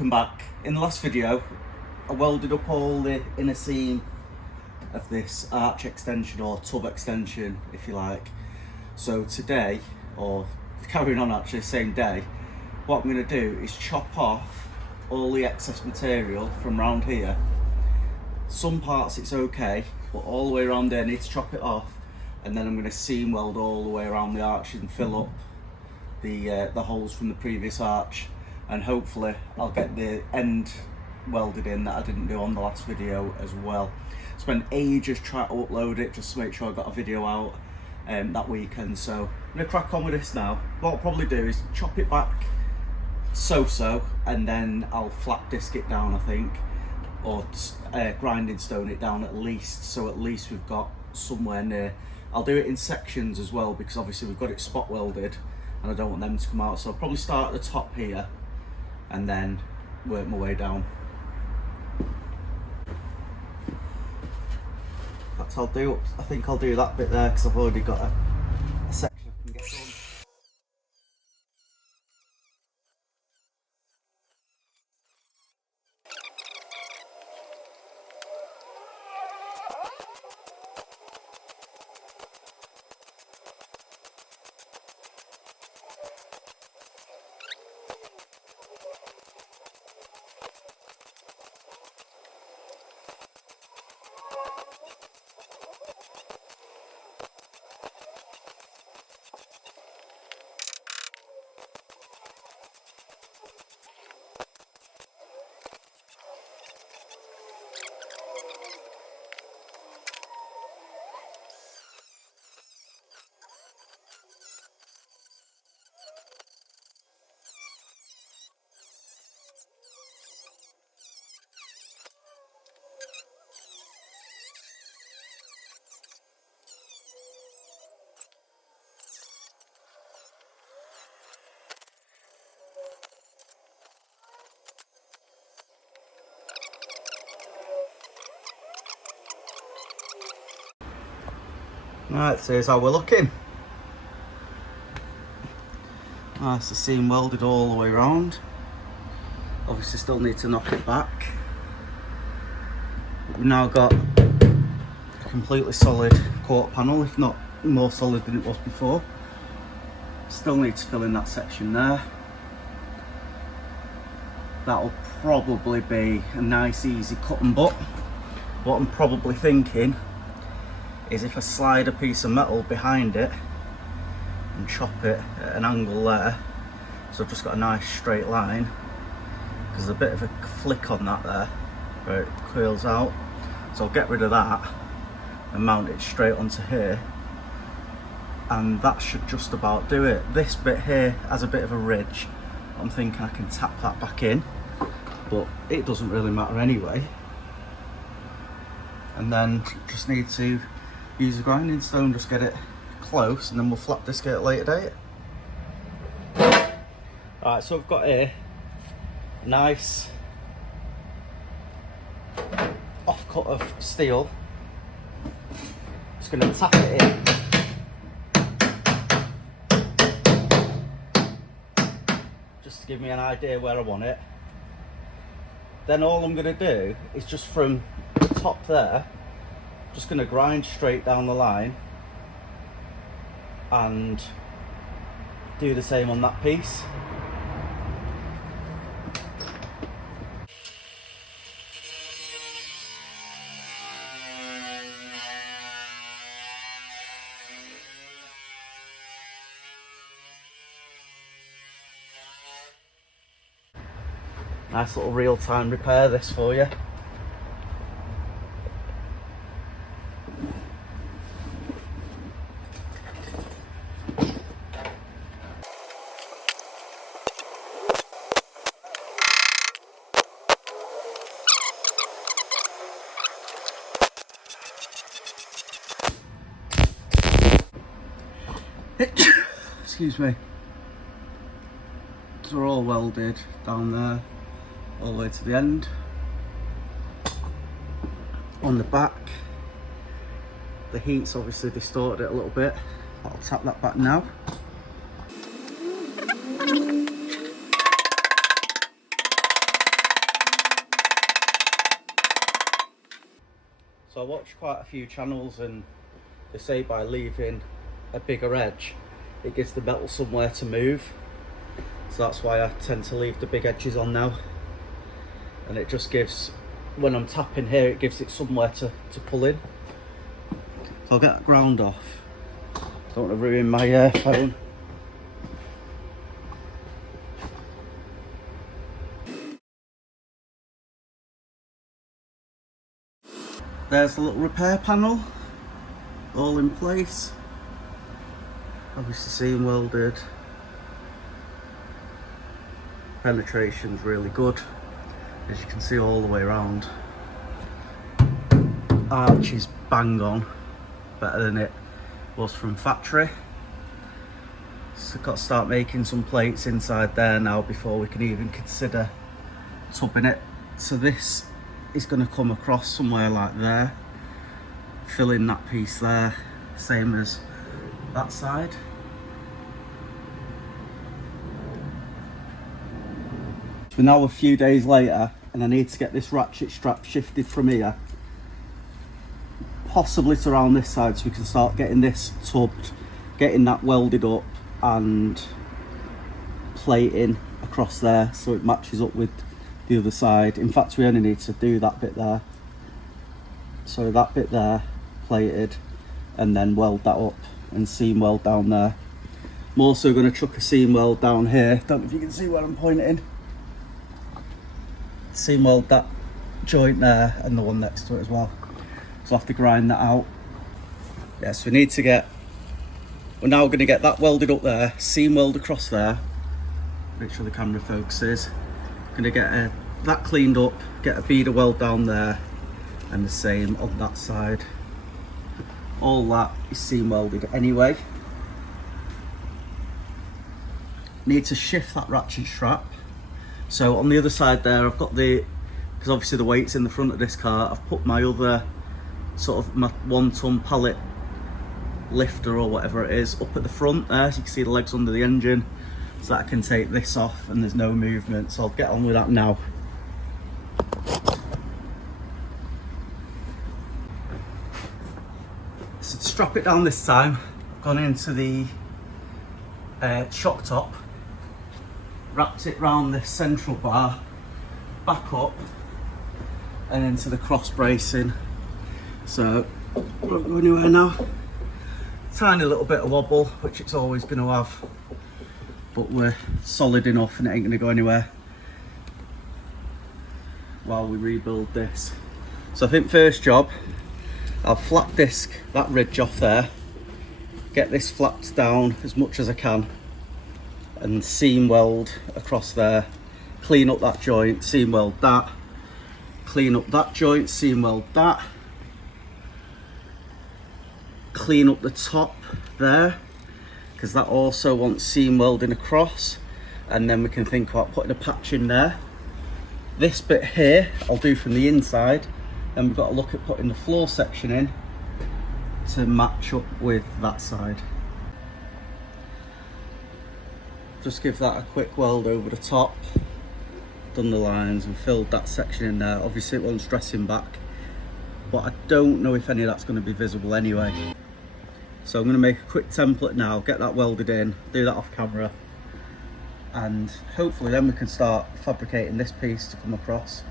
welcome back. In the last video I welded up all the inner seam of this arch extension, or tub extension if you like. So today, or carrying on actually same day, what I'm going to do is chop off all the excess material from round here. Some parts it's okay, but all the way around there I need to chop it off, and then I'm going to seam weld all the way around the arch and fill up the holes from the previous arch, and hopefully I'll get the end welded in that I didn't do on the last video as well. Spent ages trying to upload it just to make sure I got a video out that weekend, so I'm going to crack on with this now. What I'll probably do is chop it back so-so, and then I'll flat disc it down, I think, or grinding stone it down at least, so at least we've got somewhere near. I'll do it in sections as well, because obviously we've got it spot welded and I don't want them to come out, so I'll probably start at the top here and then work my way down. That's I'll do. I think I'll do that bit there because I've already got a section I can get done. Right, so here's how we're looking. Nice to seam welded all the way around. Obviously still need to knock it back. We've now got a completely solid quarter panel, if not more solid than it was before. Still need to fill in that section there. That'll probably be a nice easy cut and butt. What I'm probably thinking is if I slide a piece of metal behind it and chop it at an angle there, so I've just got a nice straight line, because there's a bit of a flick on that there where it curls out, so I'll get rid of that and mount it straight onto here, and that should just about do it. This bit here has a bit of a ridge. I'm thinking I can tap that back in, but it doesn't really matter anyway. And then just need to use a grinding stone, just get it close, and then we'll flat disc it at a later date. Alright, so I've got here a nice offcut of steel. Just going to tap it in. Just to give me an idea where I want it. Then all I'm going to do is just from the top there, just going to grind straight down the line and do the same on that piece. Nice little real-time repair this for you. Excuse me. So we're all welded down there all the way to the end. On the back, the heat's obviously distorted it a little bit. I'll tap that back now. So I watch quite a few channels and they say by leaving a bigger edge, it gives the metal somewhere to move. So that's why I tend to leave the big edges on now. And it just gives, when I'm tapping here, it gives it somewhere to pull in. So I'll get that ground off. Don't want to ruin my phone. There's the little repair panel, all in place. Obviously seam welded. Penetration's really good, as you can see all the way around. Arch is bang on, better than it was from factory. So I've got to start making some plates inside there now before we can even consider tubbing it. So this is going to come across somewhere like there, fill in that piece there, same as that side. We're now a few days later and I need to get this ratchet strap shifted from here, possibly to around this side, so we can start getting this tubbed, getting that welded up and plating across there so it matches up with the other side. In fact, we only need to do that bit there, so that bit there plated, and then weld that up and seam weld down there. I'm also going to chuck a seam weld down here, don't know if you can see where I'm pointing. Seam weld that joint there and the one next to it as well, so I'll have to grind that out. Yes, we need to get, we're now going to get that welded up there, seam weld across there, make sure the camera focuses. Going to get that cleaned up, get a beader weld down there, and the same on that side. All that is seam welded anyway. Need to shift that ratchet strap. So on the other side there, I've got the, because obviously the weight's in the front of this car, I've put my other sort of my 1 ton pallet lifter or whatever it is up at the front there, so you can see the legs under the engine, so that I can take this off and there's no movement. So I'll get on with that now. So to strap it down this time, I've gone into the shock top, wrapped it round the central bar, back up and into the cross bracing. So won't go anywhere now. Tiny little bit of wobble, which it's always going to have, but we're solid enough and it ain't going to go anywhere while we rebuild this. So I think first job, I'll flat disc that ridge off there, get this flapped down as much as I can and seam weld across there, clean up that joint, seam weld that, clean up that joint, seam weld that, clean up the top there, because that also wants seam welding across, and then we can think about putting a patch in there. This bit here I'll do from the inside, and we've got to look at putting the floor section in to match up with that side. Just give that a quick weld over the top, done the lines and filled that section in there. Obviously it won't dressing back, but I don't know if any of that's going to be visible anyway. So I'm going to make a quick template now, get that welded in, do that off camera, and hopefully then we can start fabricating this piece to come across,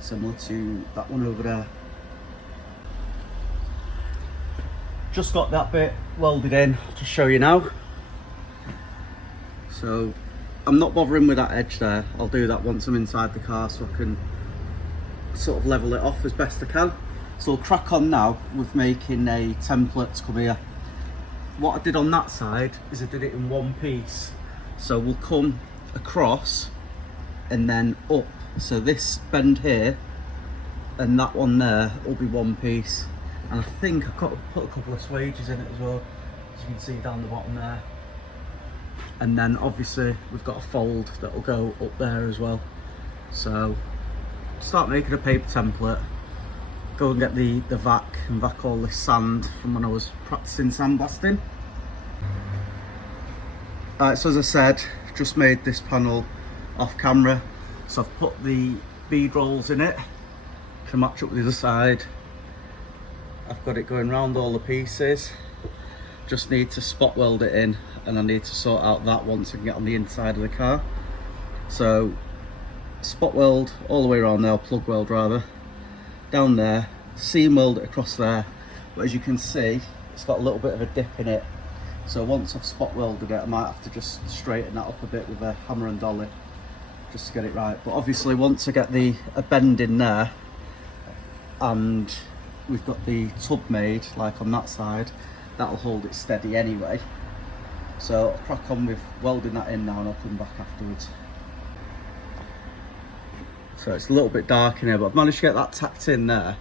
similar to that one over there. Just got that bit welded in to show you now. So I'm not bothering with that edge there, I'll do that once I'm inside the car so I can sort of level it off as best I can. So I'll crack on now with making a template to come here. What I did on that side is I did it in one piece. So we'll come across and then up. So this bend here and that one there will be one piece. And I think I've got to put a couple of swages in it as well, as you can see down the bottom there. And then obviously we've got a fold that will go up there as well. So start making a paper template, go and get the vac and vac all this sand from when I was practicing sandblasting. So as I said, just made this panel off camera, so I've put the bead rolls in it to match up with the other side, I've got it going round all the pieces. Just need to spot weld it in, and I need to sort out that once I can get on the inside of the car. So spot weld all the way around there, plug weld rather, down there, seam weld it across there. But as you can see, it's got a little bit of a dip in it. So once I've spot welded it, I might have to just straighten that up a bit with a hammer and dolly, just to get it right. But obviously once I get a bend in there, and we've got the tub made, like on that side, that'll hold it steady anyway. So I'll crack on with welding that in now, and I'll come back afterwards. So it's a little bit dark in here, but I've managed to get that tacked in there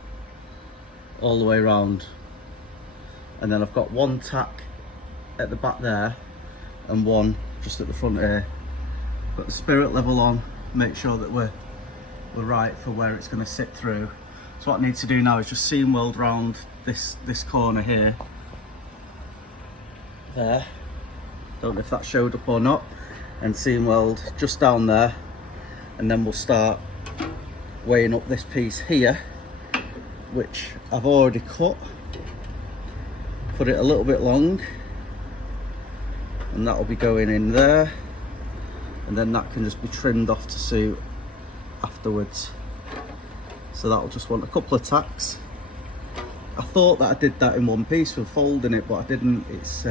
all the way around. And then I've got one tack at the back there and one just at the front here. Got the spirit level on, make sure that we're right for where it's going to sit through. So what I need to do now is just seam weld round this corner here. There. Don't know if that showed up or not. And seam weld just down there. And then we'll start weighing up this piece here, which I've already cut. Put it a little bit long. And that'll be going in there. And then that can just be trimmed off to suit afterwards. So that'll just want a couple of tacks. I thought that I did that in one piece with folding it, but I didn't. It's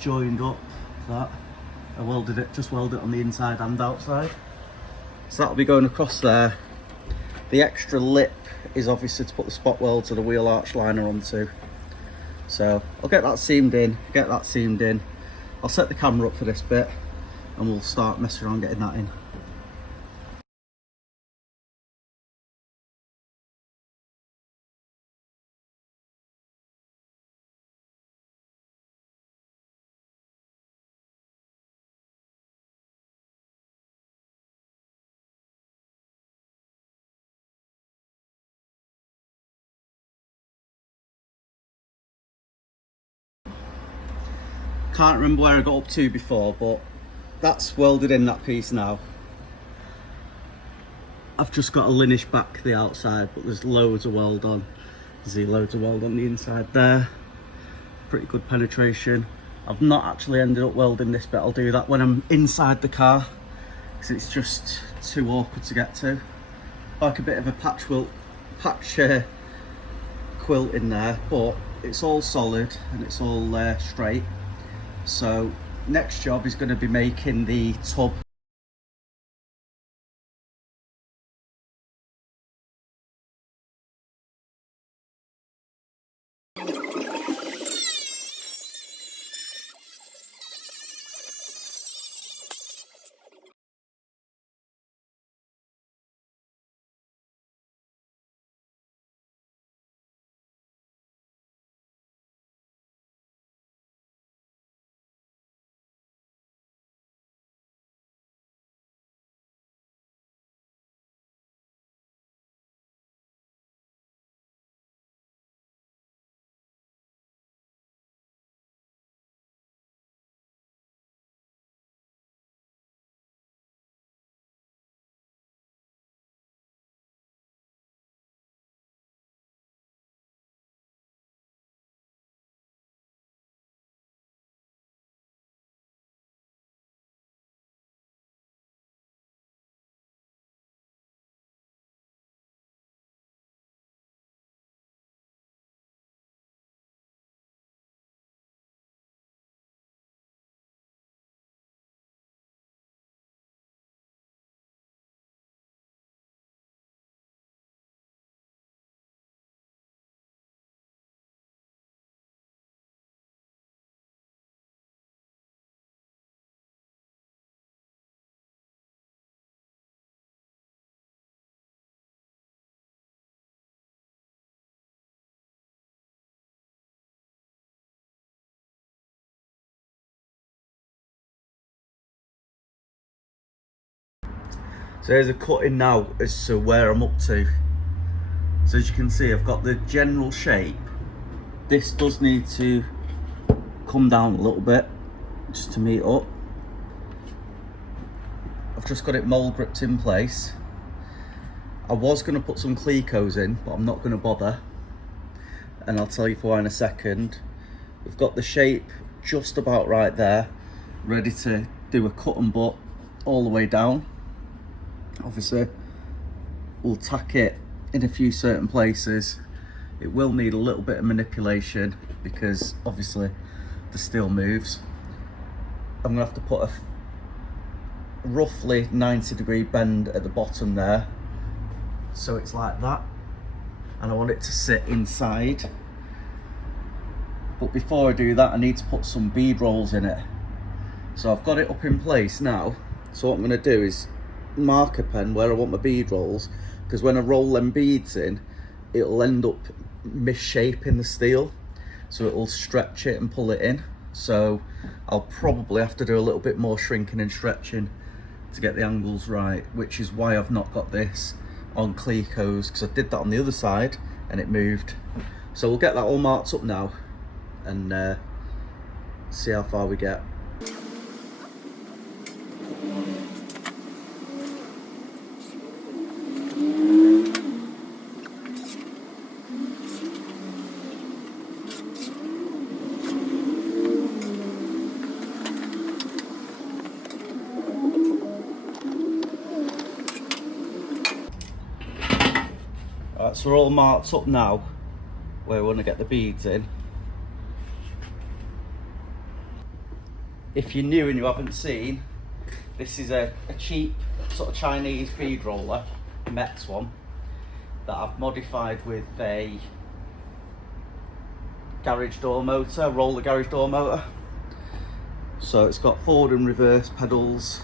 joined up. That I just welded it on the inside and outside. So that'll be going across there. The extra lip is obviously to put the spot welds or the wheel arch liner onto. So I'll get that seamed in, I'll set the camera up for this bit, and we'll start messing around getting that in. Can't remember where I got up to before, but that's welded in, that piece now. I've just got to linish back the outside, but there's loads of weld on. See, loads of weld on the inside there. Pretty good penetration. I've not actually ended up welding this bit. I'll do that when I'm inside the car, because it's just too awkward to get to. Like a bit of a patch quilt in there, but it's all solid and it's all straight. So next job is going to be making the tub. So here's a cutting now as to where I'm up to. So as you can see, I've got the general shape. This does need to come down a little bit just to meet up. I've just got it mold gripped in place. I was going to put some Clecos in, but I'm not going to bother. and I'll tell you why in a second. We've got the shape just about right there, ready to do a cut and butt all the way down. Obviously, we'll tack it in a few certain places. It will need a little bit of manipulation because obviously the steel moves. I'm gonna have to put a roughly 90-degree bend at the bottom there, so it's like that, and I want it to sit inside. But before I do that, I need to put some bead rolls in it. So I've got it up in place now. So what I'm going to do is mark a pen where I want my bead rolls, because when I roll them beads in, it'll end up misshaping the steel, so it'll stretch it and pull it in. So I'll probably have to do a little bit more shrinking and stretching to get the angles right, which is why I've not got this on Clecos, because I did that on the other side and it moved. So we'll get that all marked up now and see how far we get. Alright, so we're all marked up now where we want to get the beads in. If you're new and you haven't seen, this is a cheap sort of Chinese bead roller, Met's one, that I've modified with a garage door motor, roller garage door motor. So it's got forward and reverse pedals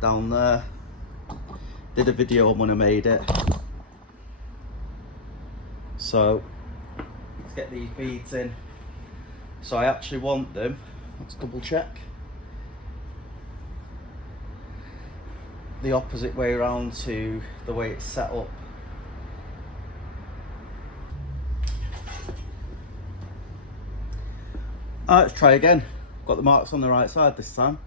down there. Did a video on when I made it. So let's get these beads in. So I actually want them, let's double check, the opposite way around to the way it's set up. Alright, let's try again. Got the marks on the right side this time.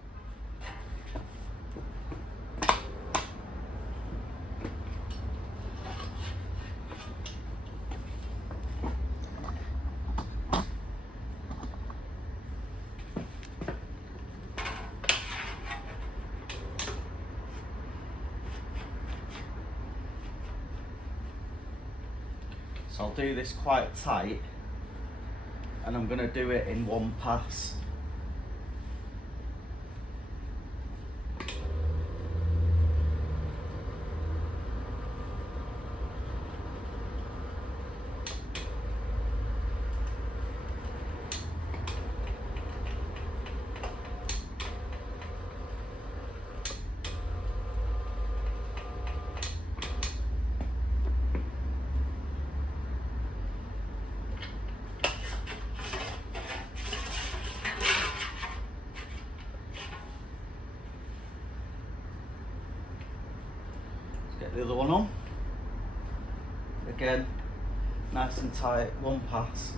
So I'll do this quite tight, and I'm going to do it in one pass. Get the other one on. Again, nice and tight, one pass.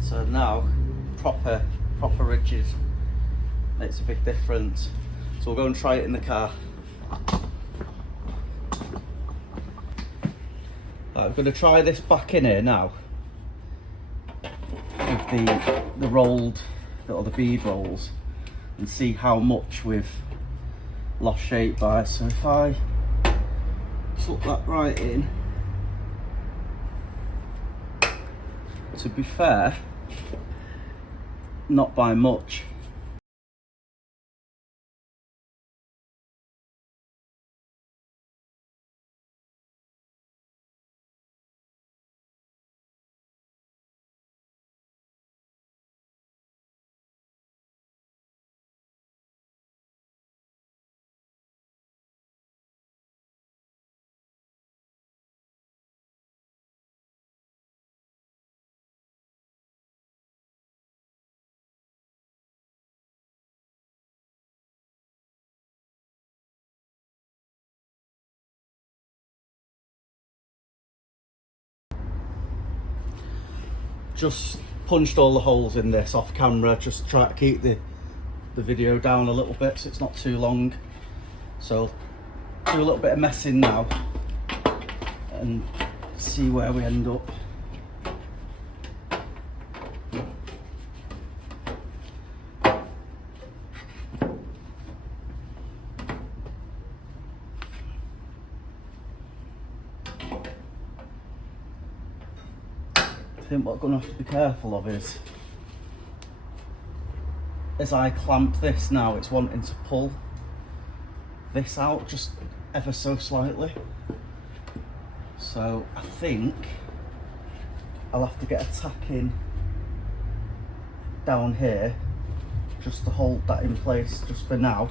So now, proper rigid, makes a big difference. So we'll go and try it in the car. Right, I'm going to try this back in here now with the rolled, or the bead rolls, and see how much we've lost shape by. So if I tuck that right in, to be fair, not by much. just punched all the holes in this off camera, just try to keep the video down a little bit so it's not too long. So do a little bit of messing now and see where we end up. I think what I'm going to have to be careful of is, as I clamp this now, it's wanting to pull this out just ever so slightly. So I think I'll have to get a tack in down here just to hold that in place just for now.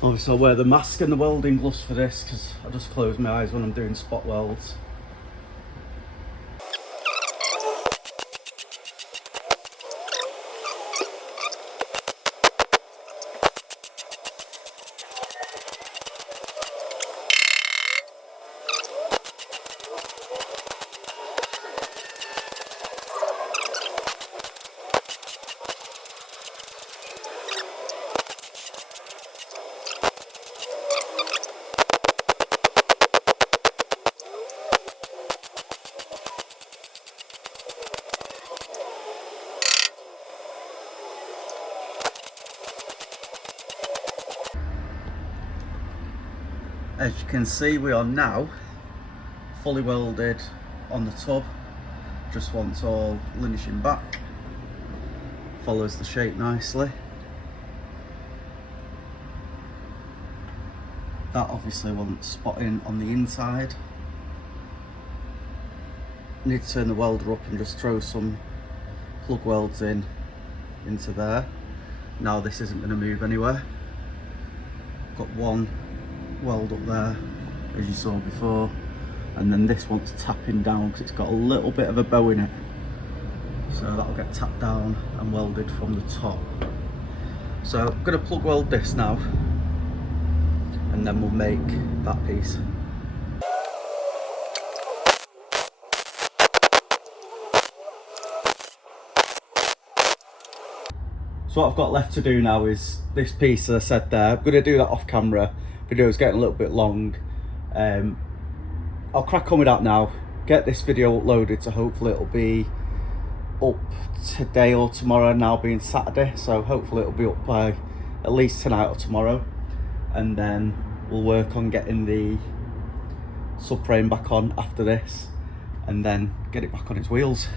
Obviously I'll wear the mask and the welding gloves for this because I just close my eyes when I'm doing spot welds. As you can see, we are now fully welded on the tub. Just wants all linishing back. Follows the shape nicely. That obviously wants spotting on the inside. Need to turn the welder up and just throw some plug welds into there. Now this isn't going to move anywhere. Got one weld up there as you saw before, and then this one's tapping down because it's got a little bit of a bow in it, so that'll get tapped down and welded from the top. So I'm going to plug weld this now and then we'll make that piece. So what I've got left to do now is this piece, as I said there. I'm going to do that off camera. Video's getting a little bit long. I'll crack on with that now, get this video uploaded, so hopefully it'll be up today or tomorrow, now being Saturday, so hopefully it'll be up by at least tonight or tomorrow, and then we'll work on getting the subframe back on after this and then get it back on its wheels.